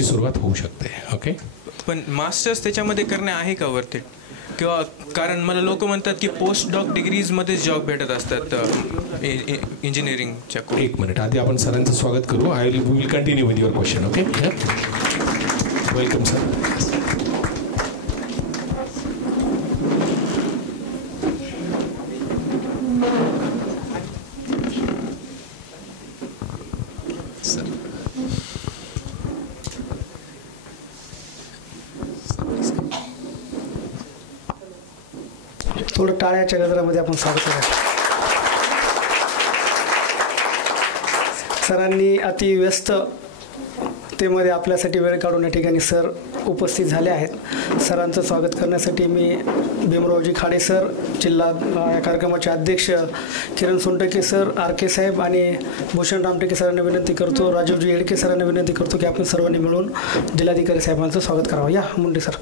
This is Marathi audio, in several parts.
ची सुरुवात होऊ शकते. ओके, पण मास्टर्स त्याच्यामध्ये करणे आहे का वर्थ इट? किंवा कारण मला लोक म्हणतात की पोस्ट डॉक डिग्रीजमध्येच जॉब भेटत असतात इंजिनिअरिंगच्या. एक मिनिट, आधी आपण सरांचं स्वागत करू. I will continue with your question. Okay, welcome sir. थोडं टाळ्याच्या गजरामध्ये आपण स्वागत करूया. सरांनी अतिव्यस्ततेमध्ये आपल्यासाठी वेळ काढून या ठिकाणी सर उपस्थित झाले आहेत. सरांचं स्वागत करण्यासाठी मी भीमरावजी खाडे सर, जिल्हा या कार्यक्रमाचे अध्यक्ष किरण सोनटके सर, RK साहेब आणि भूषण रामटेके सरांना विनंती करतो, राजीवजी येडके सरांना विनंती करतो की आपण सर्वांनी मिळून जिल्हाधिकारी साहेबांचं स्वागत करावं. या Munde sir.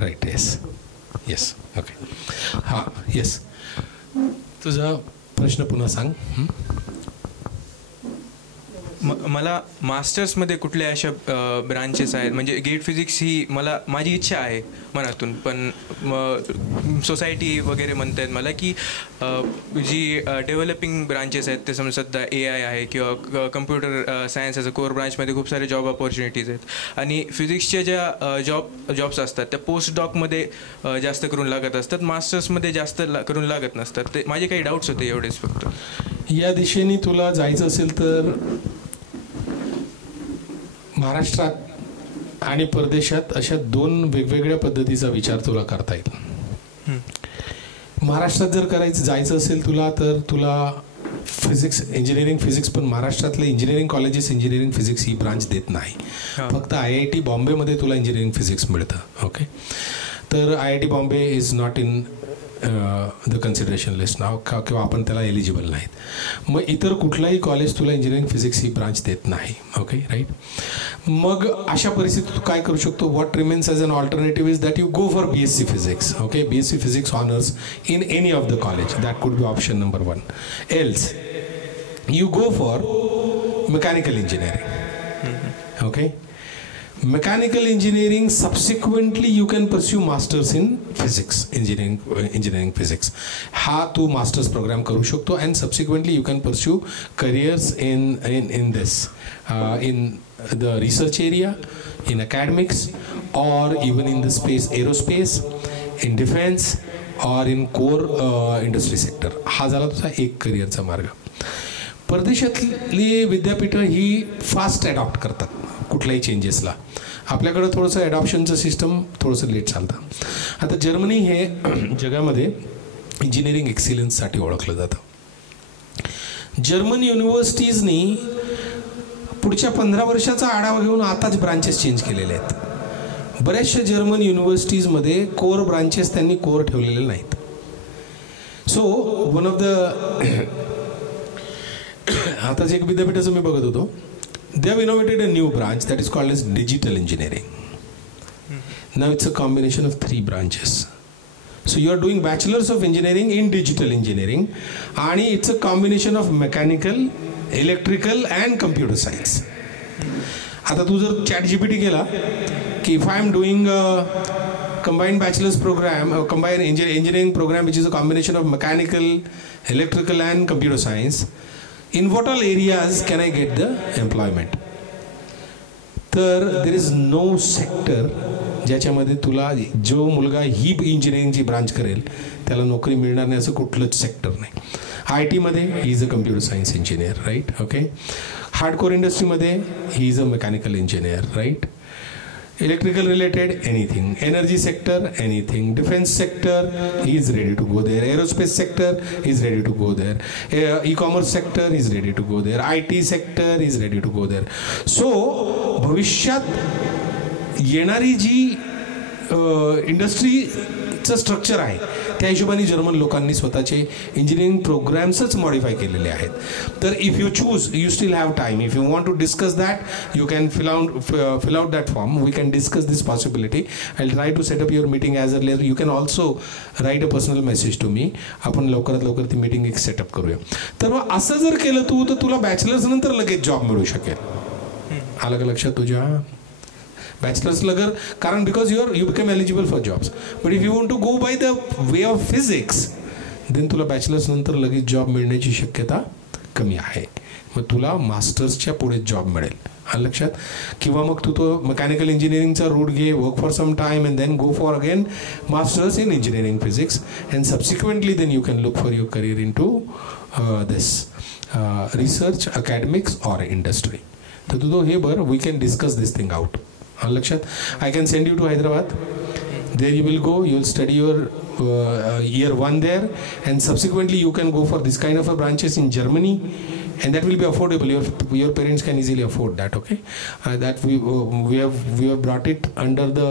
Right. Yes. Okay. हां, येस. तुझा प्रश्न पुन्हा सांग. मला मास्टर्समध्ये कुठल्या अशा ब्रांचेस आहेत, म्हणजे गेट फिजिक्स ही माझी इच्छा आहे मनातून, पण सोसायटी वगैरे म्हणतात मला की जी डेव्हलपिंग ब्रांचेस आहेत ते समजा सध्या AI आहे किंवा computer science as a core ब्रांचमध्ये खूप सारे जॉब ऑपॉर्च्युनिटीज आहेत. आणि फिजिक्सच्या ज्या जॉब्स असतात त्या पोस्ट डॉकमध्ये जास्त करून लागत असतात, मास्टर्समध्ये जास्त करून लागत नसतात. ते माझे काही डाऊट्स होते एवढेच फक्त. या दिशेने तुला जायचं असेल तर महाराष्ट्रात आणि परदेशात अशा 2 वेगवेगळ्या पद्धतीचा विचार तुला करता येईल. महाराष्ट्रात जर जायचं असेल तुला तर तुला फिजिक्स, इंजिनिअरिंग फिजिक्स, पण महाराष्ट्रातले इंजिनिअरिंग कॉलेजेस इंजिनिअरिंग फिजिक्स ही ब्रांच देत नाही. फक्त IIT बॉम्बेमध्ये तुला इंजिनिअरिंग फिजिक्स मिळतं. ओके, तर IIT Bombay is not in the consideration list नाव, किंवा आपण त्याला एलिजिबल नाहीत. मग इतर कुठलाही कॉलेज तुला इंजिनिअरिंग फिजिक्स ही ब्रांच देत नाही. Okay, right. मग अशा परिस्थितीत तू काय करू शकतो? What remains as an alternative is that you go for BSc physics. Okay, BSc physics honours in any of the college. That could be option number 1. Else you go for mechanical engineering. Okay, mechanical engineering, subsequently you can pursue masters in physics, engineering physics. हा तू मास्टर्स प्रोग्राम करू शकतो, and subsequently you can pursue careers in this in the research area, in academics, or even in the space, aerospace, in defense, or in core industry sector. हा झाला तुझा एक करिअरचा मार्ग. परदेशातली विद्यापीठं ही फास्ट ॲडॉप्ट करतात कुठल्याही चेंजेसला. आपल्याकडं थोडंसं ॲडॉप्शनचं सिस्टम थोडंसं लेट चालतं. आता जर्मनी हे जगामध्ये इंजिनिअरिंग एक्सिलन्ससाठी ओळखलं जातं. जर्मन युनिव्हर्सिटीजनी पुढच्या 15 वर्षाचा आढावा घेऊन आताच ब्रांचेस चेंज केलेले आहेत. बऱ्याचशा जर्मन युनिव्हर्सिटीजमध्ये कोर ब्रांचेस त्यांनी कोर ठेवलेले नाहीत. सो वन ऑफ द आताच एक विद्यापीठाचं मी बघत होतो, they have innovated a new branch that is called as digital engineering. Now it's a combination of 3 branches. So you are doing bachelor's of engineering in digital engineering, and it's a combination of mechanical, electrical and computer science. आता तू जर ChatGPT केला की if I am doing a combined bachelor's program, or combined engineering program which is a combination of mechanical, electrical and computer science, in what all areas can I get the employment? तर देर इज नो सेक्टर ज्याच्यामध्ये तुला जो मुलगा ही इंजिनिअरिंगची ब्रांच करेल त्याला नोकरी मिळणार नाही असं कुठलंच सेक्टर नाही. आय टीमध्ये he is a computer science engineer, right. Okay. Hardcore इंडस्ट्रीमध्ये he is a mechanical engineer, right. Electrical related, anything. Energy sector, anything. Defense sector, he is ready to go there. Aerospace sector, he is ready to go there. E-commerce sector, he is ready to go there. IT sector, he is ready to go there. So, भविष्यात येणारी जी इंडस्ट्रीचं स्ट्रक्चर आहे त्या हिशोबाने जर्मन लोकांनी स्वतःचे इंजिनिअरिंग प्रोग्राम्सच मॉडिफाय केलेले आहेत. तर if you choose, you still have time. If you want to discuss that, you can fill out that form. We can discuss this possibility. I will try to set up your meeting as early as. You can also write a personal message to me. आपण लवकरात लवकर ती मीटिंग एक सेटअप करूया. तर मग असं जर केलं तू तर तुला बॅचलर्स नंतर लगेच जॉब मिळू शकेल. आलं का लक्षात तुझ्या? बॅचलर्स लगर कारण because you become eligible for jobs. But if you want to go by the way of physics then तुला बॅचलर्स नंतर लगेच जॉब मिळण्याची शक्यता कमी आहे. मग तुला मास्टर्सच्या पुढे जॉब मिळेल. आलं लक्षात? किंवा मग तू तो मेकॅनिकल इंजिनिअरिंगचा रूट घे, work for some time and then go for again masters in engineering physics and subsequently then you can look for your career into this research, academics or industry. तर तुझं हे बरं, we can discuss this thing out. लक्षात? I can send you to Hyderabad. There you will go, you will study your year 1 there, and subsequently you can go for this kind of a branches in Germany, and that will be affordable. Your parents can easily afford that. Okay, that we have brought it under the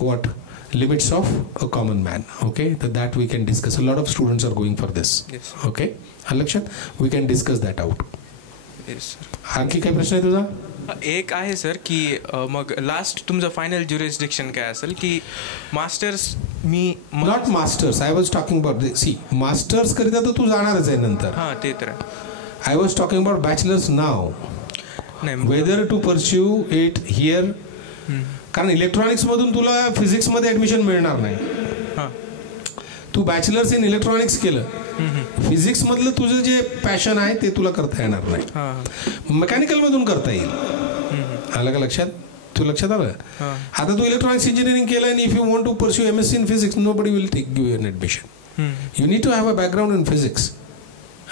what limits of a common man. Okay, that we can discuss. A lot of students are going for this. Yes. Okay, लक्षात? We can discuss that out. Yes, sir. आणखी काय प्रश्न आहे तुझा? एक आहे सर की मग लास्ट तुमचं फायनल ज्युरिस्डिक्शन काय असेल की मास्टर्स मी not masters. I was talking about see masters करिता तर तू जाणारच आहे नंतर. हां ते तर I was talking about bachelors नाव. नाही whether to pursue it here. कारण इलेक्ट्रॉनिक्समधून तुला फिजिक्समध्ये ॲडमिशन मिळणार नाही. हां तू बॅचलर्स इन इलेक्ट्रॉनिक्स केलं, फिजिक्समधलं तुझं जे पॅशन आहे ते तुला करता येणार नाही. मेकॅनिकलमधून करता येईल. आलं का लक्षात? तू लक्षात आलं? आता तू इलेक्ट्रॉनिक्स इंजिनिअरिंग केलं आणि if you want to pursue MSc in physics nobody will take you an admission. You need to have a background in physics.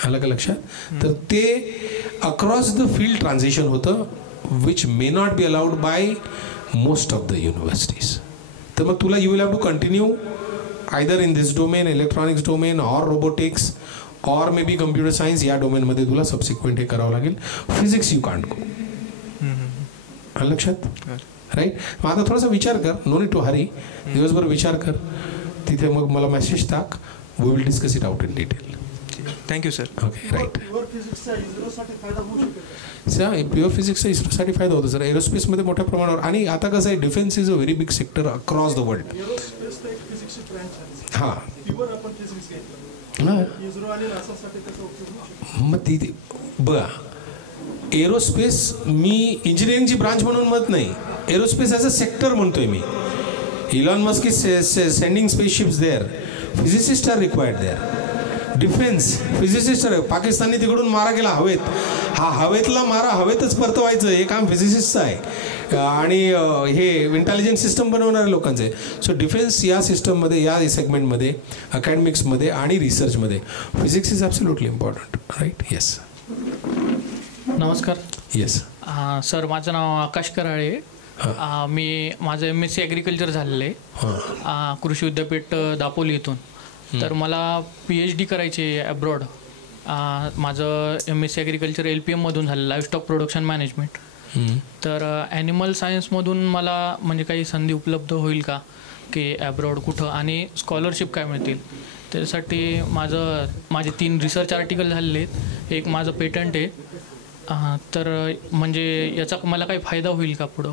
आलं का लक्षात? तर ते अक्रॉस द फील्ड ट्रान्झिशन होतं which may not be allowed by most of the universities. तर मग तुला you will have to continue either in this domain, electronics domain or robotics or maybe computer science. या डोमेनमध्ये तुला सबसिक्वेंट हे करावं लागेल. Physics you can't go. लक्षात? राईट. मग आता थोडासा विचार कर. No need to hurry. दिवसभर विचार कर. तिथे मग मला मेसेज टाक. We will discuss it out in detail. Thank you sir. Okay right. Pure फिजिक्सचा इस्रोसाठी फायदा होतो सर. एरोस्पेसमध्ये मोठ्या प्रमाणावर. आणि आता कसं आहे, defence is a very big sector across the world. हां मग ती बघा एरोस्पेस मी इंजिनिअरिंगची ब्रांच म्हणून म्हणत नाही. एरोस्पेस ॲज अ सेक्टर म्हणतोय मी. Elon Musk is sending spaceships there. Physicist are required there. Defence physicist आहे. पाकिस्तानने तिकडून मारा केला हवेत. हा हवेतला मारा हवेतच परतवायचं हे काम फिजिसिस्टचं आहे. आणि हे इंटेलिजन्स सिस्टम बनवणाऱ्या लोकांचं आहे. सो डिफेन्स या सिस्टममध्ये, या सेगमेंटमध्ये, अकॅडमिक्समध्ये आणि रिसर्चमध्ये physics is absolutely important. Right. Yes. नमस्कार. येस सर, माझं नाव आकाश कराळे. मी माझं MSc ॲग्रिकल्चर झालेलं आहे कृषी विद्यापीठ दापोली इथून. तर मला PhD करायची आहे ॲब्रॉड. माझं MSc ॲग्रिकल्चर LPM मधून झालं, लाईव्हस्टॉक प्रोडक्शन मॅनेजमेंट. तर ॲनिमल सायन्समधून मला म्हणजे काही संधी उपलब्ध होईल का की ॲब्रॉड कुठं, आणि स्कॉलरशिप काय मिळतील? त्यासाठी माझे 3 रिसर्च आर्टिकल झालेले आहेत. एक माझं पेटंट आहे. तर म्हणजे याचा मला काही फायदा होईल का पुढं?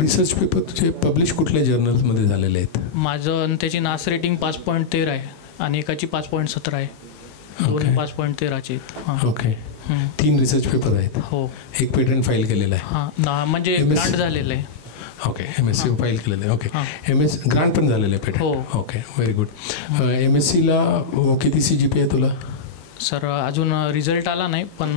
रिसर्च पेपर तुझे पब्लिश कुठल्या जर्नल्समध्ये झालेले आहेत? माझं त्याची नास रेटिंग 5.13 आहे आणि एकाची 5.17 आहे. दोन 5.13चे. ओके. 3 रिसर्च पेपर आहेत. हो. एक पेटंट फाईल केलेलं आहे. हां म्हणजे ग्रांट झालेलं आहे. ओके. MSc फाईल केलेलं आहे. ओके. ग्रांट पण झालेलं आहे पेटंट. ओके. Very good. MScला किती CGPA आहे तुला? सर अजून रिझल्ट आला नाही, पण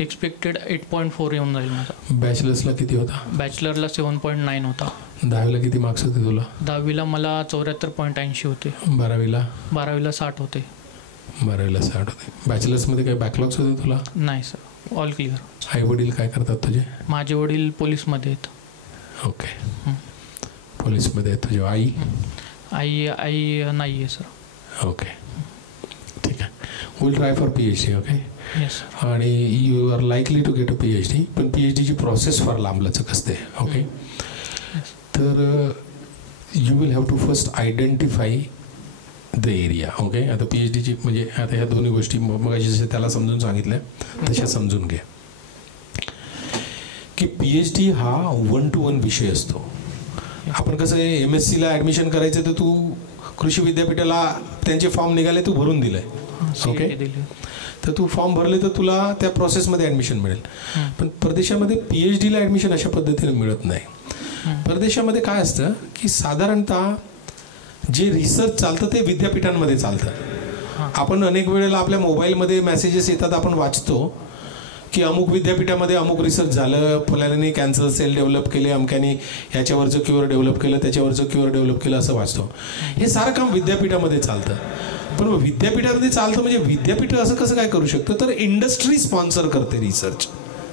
एक्सपेक्टेड 8.4 येऊन जाईल माझा. बॅचलर्सला किती होता? बॅचलरला 7.9 होता. 10वीला किती मार्क्स होते तुला? 10वीला मला 74.80 होते. 12वीला? 12वीला 60 होते. 12वीला 60 होते. बॅचलर्समध्ये काही बॅकलॉग्स होते तुला? नाही सर, ऑल क्लिअर. आई वडील काय करतात तुझे? माझे वडील पोलीसमध्ये आहेत. ओके, पोलीसमध्ये आहेत. तुझी आई? आई नाही आहे सर. ओके, ठीक आहे. Will try for PhD. Okay. Yes. आणि you are likely to get a PhD, पण PhDची प्रोसेस फार लांबलचक असते. ओके. तर you will have to first identify the area. Okay. आता PhDची म्हणजे आता ह्या दोन्ही गोष्टी मग जसे त्याला समजून सांगितल्या तशा समजून घे की PhD हा 1-to-1 विषय असतो. आपण कसं आहे, MScला ॲडमिशन करायचं तर तू कृषी विद्यापीठाला त्यांचे फॉर्म निघाले, तू भरून दिलंय. ओके. तर तू फॉर्म भरले तर तुला त्या प्रोसेसमध्ये ॲडमिशन मिळेल. पण परदेशामध्ये PhDला ॲडमिशन अशा पद्धतीने मिळत नाही. परदेशामध्ये काय असतं की साधारणतः जे रिसर्च चालतं ते विद्यापीठांमध्ये चालतं. आपण अनेक वेळेला आपल्या मोबाईलमध्ये मेसेजेस येतात, आपण वाचतो की अमुक विद्यापीठामध्ये अमुक रिसर्च झालं, फलाने कॅन्सर सेल डेव्हलप केले, अमक्याने ह्याच्यावरचं क्युअर डेव्हलप केलं, त्याच्यावरचं क्युअर डेव्हलप केलं, असं वाचतो. हे सारं काम विद्यापीठामध्ये चालतं. पण विद्यापीठामध्ये चालतं म्हणजे विद्यापीठ असं कसं काय करू शकतं, तर इंडस्ट्री स्पॉन्सर करते रिसर्च.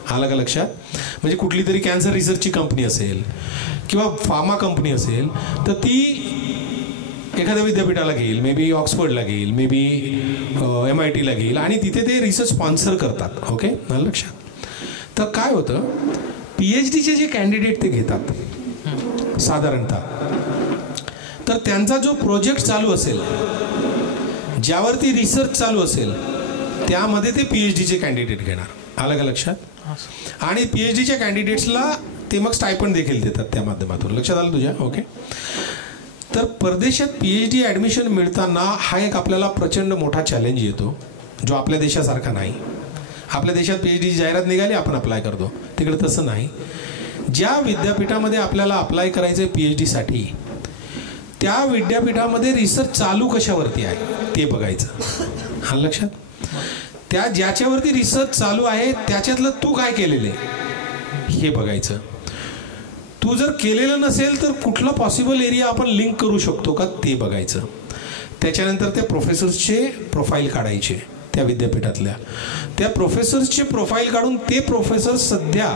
आलं का लक्षात? म्हणजे कुठली तरी कॅन्सर रिसर्चची कंपनी असेल किंवा फार्मा कंपनी असेल तर ती एखाद्या विद्यापीठाला घेईल, मे बी ऑक्सफर्डला घेईल, मे बी MITला घेईल आणि तिथे ते रिसर्च स्पॉन्सर करतात. ओके, आलं लक्षात? तर काय होतं, PhDचे जे कॅन्डिडेट ते घेतात साधारणतः, तर त्यांचा जो प्रोजेक्ट चालू असेल, ज्यावरती रिसर्च चालू असेल, त्यामध्ये ते PhDचे कॅन्डिडेट घेणार. आलं का लक्षात? आणि PhDच्या कॅन्डिडेट्सला ते मग स्टायपंड देखील देतात त्या माध्यमातून. लक्षात आलं तुझ्या? ओके. तर परदेशात PhD ॲडमिशन मिळताना हा एक आपल्याला प्रचंड मोठा चॅलेंज येतो, जो आपल्या देशासारखा नाही. आपल्या देशात PhDची जाहिरात निघाली, आपण अप्लाय करतो. तिकडे तसं नाही. ज्या विद्यापीठामध्ये आपल्याला अप्लाय करायचं आहे PhDसाठी, त्या विद्यापीठामध्ये रिसर्च चालू कशावरती आहे ते बघायचं. हा लक्षात? त्या ज्याच्यावरती रिसर्च चालू आहे त्याच्यातलं तू काय केलेलं आहे हे बघायचं. तू जर केलेलं नसेल तर कुठला पॉसिबल एरिया आपण लिंक करू शकतो का ते बघायचं. त्याच्यानंतर त्या प्रोफेसर्सचे प्रोफाईल काढायचे, त्या विद्यापीठातल्या त्या प्रोफेसर्सचे प्रोफाईल काढून ते प्रोफेसर सध्या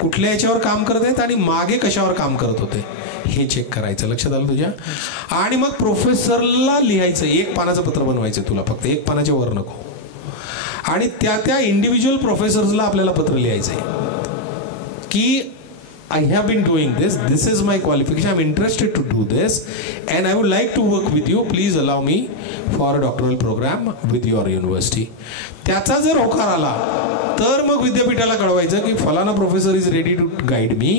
कुठल्या याच्यावर काम करत आहेत आणि मागे कशावर काम करत होते हे चेक करायचं. लक्षात आलं तुझ्या? आणि मग प्रोफेसरला लिहायचं, 1 पानाचं पत्र बनवायचं तुला, फक्त 1 पानाच्या वर नको. आणि त्या इंडिव्हिज्युअल प्रोफेसर्सला आपल्याला पत्र लिहायचं आहे की I have been doing this. This is my qualification. I'm interested to do this, and I would like to work with you. Please allow me for a doctoral program with your university. त्याचा जर होकार आला तर मग विद्यापीठाला कळवायचं की फलाना professor is ready to guide me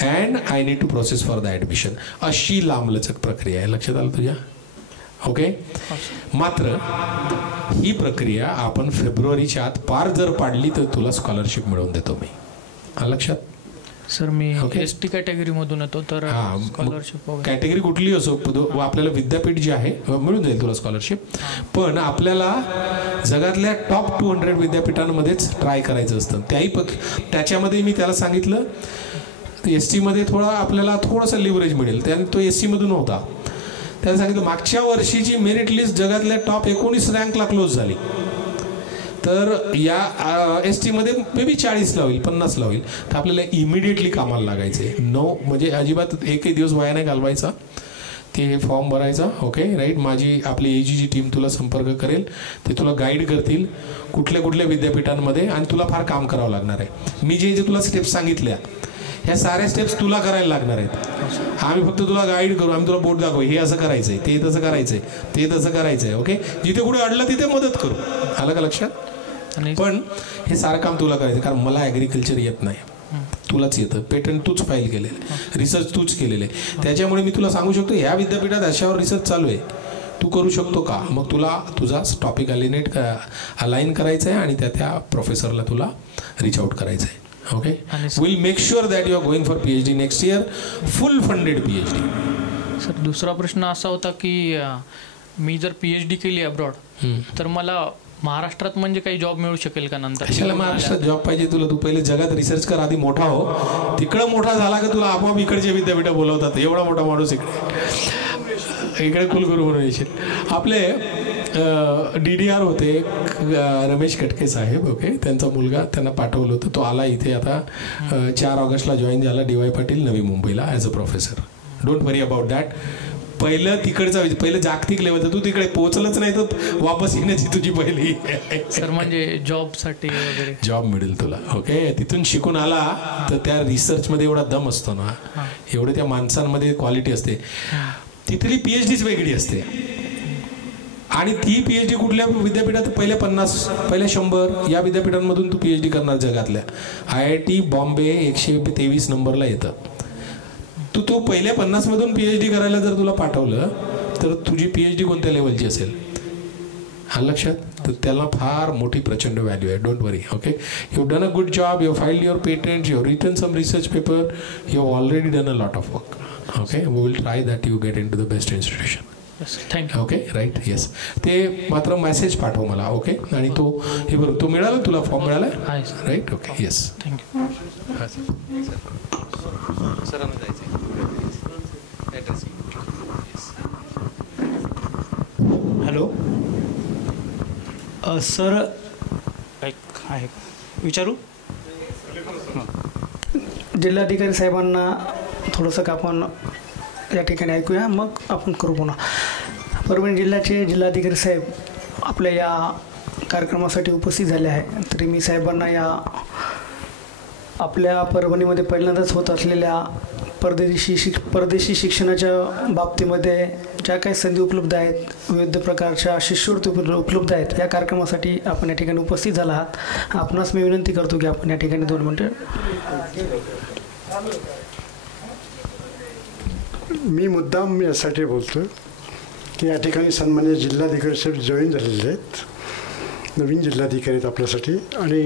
and I need to process for the admission. अशी लांबलचक प्रक्रिया आहे. लक्षात आलं तुझ्या? ओके. मात्र ही प्रक्रिया आपण फेब्रुवारीच्या आत पार जर पाडली तर तुला स्कॉलरशिप मिळवून देतो मी. लक्षात? सर मी ST कॅटेगरीमधून येतो, तर स्कॉलरशिप कॅटेगरी कुठली असो आपल्याला विद्यापीठ जे आहे मिळून जाईल तुला स्कॉलरशिप. पण आपल्याला जगातल्या टॉप 200 विद्यापीठांमध्येच ट्राय करायचं असतं. त्याच्यामध्ये मी त्याला सांगितलं ST मध्ये आपल्याला थोडंसं लिव्हरेज मिळेल. त्याने तो SC मधून होता. त्याला सांगितलं मागच्या वर्षीची मेरिट लिस्ट जगातल्या टॉप 19 रँकला क्लोज झाली, तर या ST मध्ये मे बी 40ला होईल, 50ला होईल. तर आपल्याला इमिडिएटली कामाला लागायचे. म्हणजे अजिबात एकही दिवस वाया नाही घालवायचा. ते हे फॉर्म भरायचा. Okay right. माझी आपली AGची टीम तुला संपर्क करेल, ते तुला गाईड करतील कुठल्या कुठल्या विद्यापीठांमध्ये, आणि तुला फार काम करावं लागणार आहे. मी जे तुला स्टेप्स सांगितल्या ह्या साऱ्या स्टेप्स तुला करायला लागणार आहेत. आम्ही फक्त तुला गाईड करू, आम्ही तुला बोर्ड दाखवू, हे असं करायचंय, ते तसं करायचंय, ते तसं करायचंय. ओके. जिथे कुठे अडलं तिथे मदत करू. आलं का लक्षात? पण हे सारं काम तुला करायचं, कारण मला ॲग्रिकल्चर येत नाही, तुलाच येतं. पेटंट तूच फाईल केलेलं, रिसर्च तूच केलेलं आहे. त्याच्यामुळे मी तुला सांगू शकतो ह्या विद्यापीठात अशावर रिसर्च चालू आहे, तू करू शकतो का? मग तुला तुझा टॉपिक अलाइन करायचा आहे आणि त्या प्रोफेसरला तुला रिच आउट करायचं आहे. Okay. Will make sure that you are going for PhD next year, full funded PhD. Sir दुसरा प्रश्न असा होता की मी जर PhD केली अब्रॉड तर मला महाराष्ट्रात म्हणजे काही जॉब मिळू शकेल का नंतर? कशाला महाराष्ट्रात जॉब पाहिजे तुला? तू पहिले जगात रिसर्च कर, आधी मोठा हो. तिकडं मोठा झाला का तुला आपोआप इकडचे विद्यापीठ बोलवतात. एवढा मोठा माणूस इकडे कुलगुरू म्हणून येशील. आपले DDR होते रमेश कटके साहेब, ओके, त्यांचा मुलगा त्यांना पाठवलं होतं. तो आला इथे आता 4 ऑगस्टला जॉईन झाला DY पाटील नवी मुंबईला as a professor. Don't worry about that. पहिलं पहिलं जागतिक लेवल तू तिकडे पोहोचलंच नाही तर वापस येण्याची तुझी पहिली. सर म्हणजे जॉबसाठी वगैरे जॉब मिळेल तुला, ओके. तिथून शिकून आला तर त्या रिसर्चमध्ये एवढा दम असतो ना, एवढे त्या माणसांमध्ये क्वालिटी असते. तिथली PhDच वेगळी असते. आणि ती PhD कुठल्या विद्यापीठात? पहिल्या 50, पहिल्या 100 या विद्यापीठांमधून तू PhD करणार जगातल्या. IIT बॉम्बे 123 नंबरला येतं. तू पहिल्या 50 मधून PhD करायला जर तुला पाठवलं तर तुझी PhD कोणत्या लेवलची असेल हा लक्षात? तर त्याला फार मोठी प्रचंड व्हॅल्यू आहे. Don't worry, okay. You done a good job, you filed your patent, you written some research paper, you have already done a lot of work, okay. We will try that you get into the best institution. Thank you. Okay, right, yes. ते मात्र मेसेज पाठव मला, ओके. आणि तो हे बरोबर तो मिळाला तुला, फॉर्म मिळाला, right, okay, yes. Thank you. Hello sir, आहे विचारू? जिल्हाधिकारी साहेबांना थोडंसं का आपण या ठिकाणी ऐकूया, मग आपण करू पुन्हा. परभणी जिल्ह्याचे जिल्हाधिकारी साहेब आपल्या या कार्यक्रमासाठी उपस्थित झाले आहे. तरी मी साहेबांना या आपल्या परभणीमध्ये पहिल्यांदाच होत असलेल्या परदेशी शिक्षणाच्या बाबतीमध्ये ज्या काही संधी उपलब्ध आहेत, विविध प्रकारच्या शिष्यवृत्ती उपलब्ध आहेत, या कार्यक्रमासाठी आपण या ठिकाणी उपस्थित झाला आहात. आपणास मी विनंती करतो की आपण या ठिकाणी 2 मिनिटं. मी मुद्दाम यासाठी बोलतो की या ठिकाणी सन्मान्य जिल्हाधिकारी साहेब जॉईन झालेले आहेत, नवीन जिल्हाधिकारी आहेत आपल्यासाठी. आणि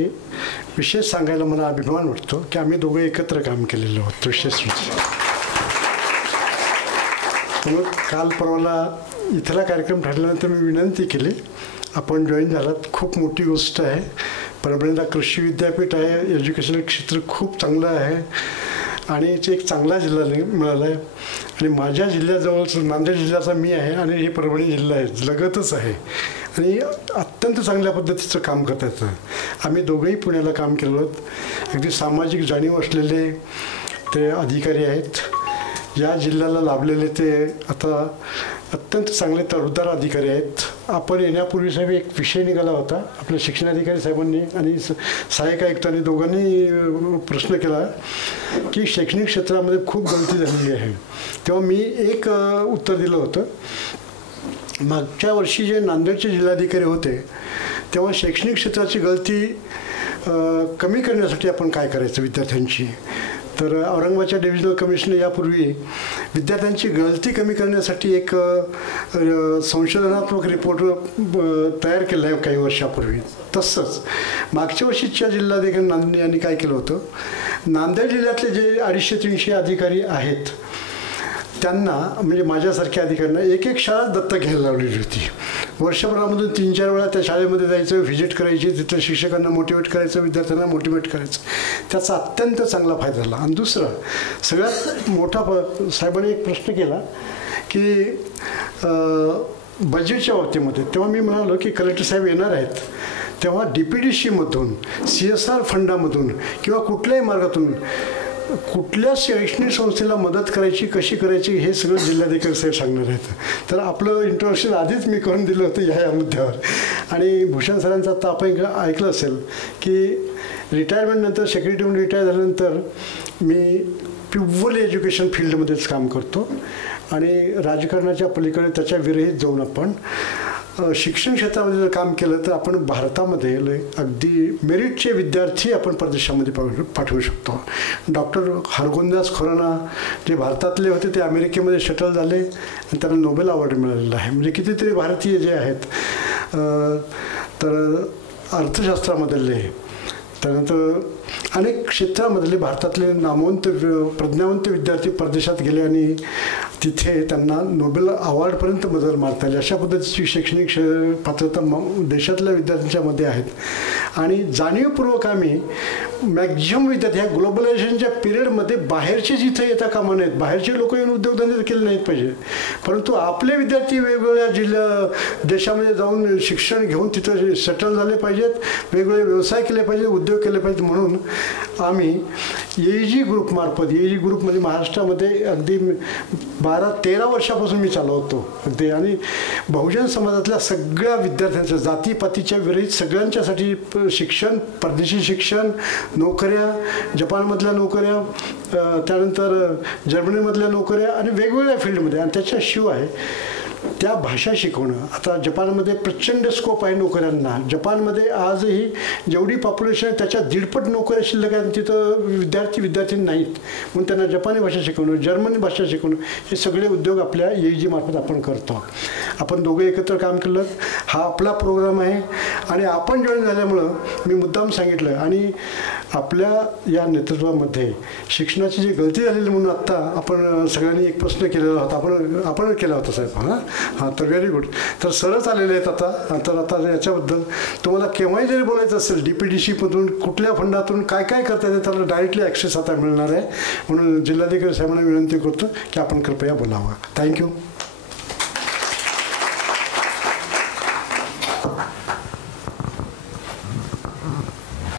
विशेष सांगायला मला अभिमान वाटतो की आम्ही दोघं एकत्र काम केलेलं होतं. विशेष मग काल परवाला इथला कार्यक्रम ठरल्यानंतर मी विनंती केली, आपण जॉईन झालात, खूप मोठी गोष्ट आहे. परभणीला कृषी विद्यापीठ आहे, एज्युकेशनल क्षेत्र खूप चांगलं आहे आणि एक चांगला जिल्हा मिळाला आहे. आणि माझ्या जिल्ह्याजवळच नांदेड जिल्ह्याचा मी आहे आणि हे परभणी जिल्हा आहे, लगतच आहे. आणि अत्यंत चांगल्या पद्धतीचं काम करता येतं. आम्ही दोघंही पुण्याला काम केलं होतं. अगदी सामाजिक जाणीव असलेले ते अधिकारी आहेत. या जिल्ह्याला लाभलेले ते आता अत्यंत चांगले तरुदार अधिकारी आहेत. आपण येण्यापूर्वी साहेब एक विषय निघाला होता आपल्या शिक्षणाधिकारी साहेबांनी आणि सहाय्यक आयुक्तांनी दोघांनी प्रश्न केला की शैक्षणिक क्षेत्रामध्ये खूप गलती झालेली आहे. तेव्हा मी एक उत्तर दिलं होतं. मागच्या वर्षी जे नांदेडचे जिल्हाधिकारी होते तेव्हा शैक्षणिक क्षेत्राची गलती कमी करण्यासाठी आपण काय करायचं विद्यार्थ्यांची. तर औरंगाबादच्या डिव्हिजनल कमिशनर यापूर्वी विद्यार्थ्यांची गळती कमी करण्यासाठी एक संशोधनात्मक रिपोर्ट तयार केला आहे काही वर्षापूर्वी. तसंच मागच्या वर्षीच्या जिल्हाधिकारी नांदेड यांनी काय केलं होतं, नांदेड जिल्ह्यातले जे 250-300 अधिकारी आहेत त्यांना म्हणजे माझ्यासारख्या अधिकाऱ्यांना एक शाळा दत्तक घ्यायला लावलेली होती. वर्षभरामधून 3-4 वेळा त्या शाळेमध्ये जायचं, व्हिजिट करायची, तिथल्या शिक्षकांना मोटिवेट करायचं, विद्यार्थ्यांना मोटिवेट करायचं. त्याचा अत्यंत चांगला फायदा झाला. आणि दुसरं सगळ्यात मोठा साहेबांनी एक प्रश्न केला की बजेटच्या बाबतीमध्ये. तेव्हा मी म्हणालो की कलेक्टर साहेब येणार आहेत तेव्हा DPDCमधून, CSR फंडामधून किंवा कुठल्याही मार्गातून कुठल्या शैक्षणिक संस्थेला मदत करायची, कशी करायची हे सगळं जिल्हाधिकारी साहेब सांगणार आहेत. तर आपलं इंट्रोडक्शन आधीच मी करून दिलं होतं ह्या मुद्द्यावर. आणि भूषण सरांचं आता आपण ऐकलं असेल की रिटायरमेंटनंतर, सेक्रेटरी म्हणून रिटायर झाल्यानंतर मी प्युअरली एज्युकेशन फील्डमध्येच काम करतो आणि राजकारणाच्या पलीकडे त्याच्या विरहित जाऊन आपण शिक्षण क्षेत्रामध्ये जर काम केलं तर आपण भारतामध्ये अगदी मेरिटचे विद्यार्थी आपण परदेशामध्ये पाठवू शकतो. डॉक्टर हरगोविंदास खुराना जे भारतातले होते ते अमेरिकेमध्ये शटल झाले आणि त्यांना नोबेल अवॉर्ड मिळालेला आहे. म्हणजे कितीतरी भारतीय जे आहेत. तर अर्थशास्त्रामधले, त्यानंतर अनेक क्षेत्रामधले भारतातले नामवंत प्रज्ञावंत विद्यार्थी परदेशात गेले आणि तिथे त्यांना नोबेल अवॉर्डपर्यंत बदल मारता येईल अशा पद्धतीची शैक्षणिक पात्रता देशातल्या विद्यार्थ्यांच्यामध्ये आहेत. आणि जाणीवपूर्वक आम्ही मॅक्झिमम विद्यार्थी ह्या ग्लोबलायझेशनच्या पिरियडमध्ये बाहेरचे जिथे येता कामा नयेत, बाहेरचे लोक येऊन उद्योगधंदे केले नाहीत पाहिजे, परंतु आपले विद्यार्थी वेगवेगळ्या देशामध्ये जाऊन शिक्षण घेऊन तिथं सेटल झाले पाहिजेत, वेगवेगळे व्यवसाय केले पाहिजे, उद्योग केले पाहिजेत. म्हणून आम्ही AEG ग्रुपमार्फत, AEG ग्रुप म्हणजे महाराष्ट्रामध्ये अगदी 12-13 वर्षापासून मी चालवतो अगदी, आणि बहुजन समाजातल्या सगळ्या विद्यार्थ्यांचं जातीपातीच्या विरहित सगळ्यांच्यासाठी शिक्षण, परदेशी शिक्षण, नोकऱ्या, जपानमधल्या नोकऱ्या, त्यानंतर जर्मनीमधल्या नोकऱ्या आणि वेगवेगळ्या फील्डमध्ये, आणि त्याच्याशिवाय त्या भाषा शिकवणं. आता जपानमध्ये प्रचंड स्कोप आहे नोकऱ्यांना. जपानमध्ये आजही जेवढी पॉप्युलेशन आहे त्याच्या 1.5पट नोकऱ्या शिल्लक आहेत, तिथं विद्यार्थी नाहीत, म्हणून त्यांना जपानी भाषा शिकवणं, जर्मनी भाषा शिकवणं, हे सगळे उद्योग आपल्या AEG मार्फत आपण करतो. आपण दोघे एकत्र काम केलं, हा आपला प्रोग्राम आहे. आणि आपण जॉईन झाल्यामुळं मी मुद्दाम सांगितलं, आणि आपल्या या नेतृत्वामध्ये शिक्षणाची जी गलती झालेली म्हणून आत्ता आपण सगळ्यांनी एक प्रश्न केलेला होता, आपण केला होता साहेब. हां, तर व्हेरी गुड. तर सरच आलेले आहेत आता. तर आता याच्याबद्दल तुम्हाला केव्हाही जरी बोलायचं असेल, DPDCमधून कुठल्या फंडातून काय काय करता येते त्याला डायरेक्टली ॲक्सेस आता मिळणार आहे. म्हणून जिल्हाधिकारी साहेबांना विनंती करतो की आपण कृपया बोलावं. थँक्यू.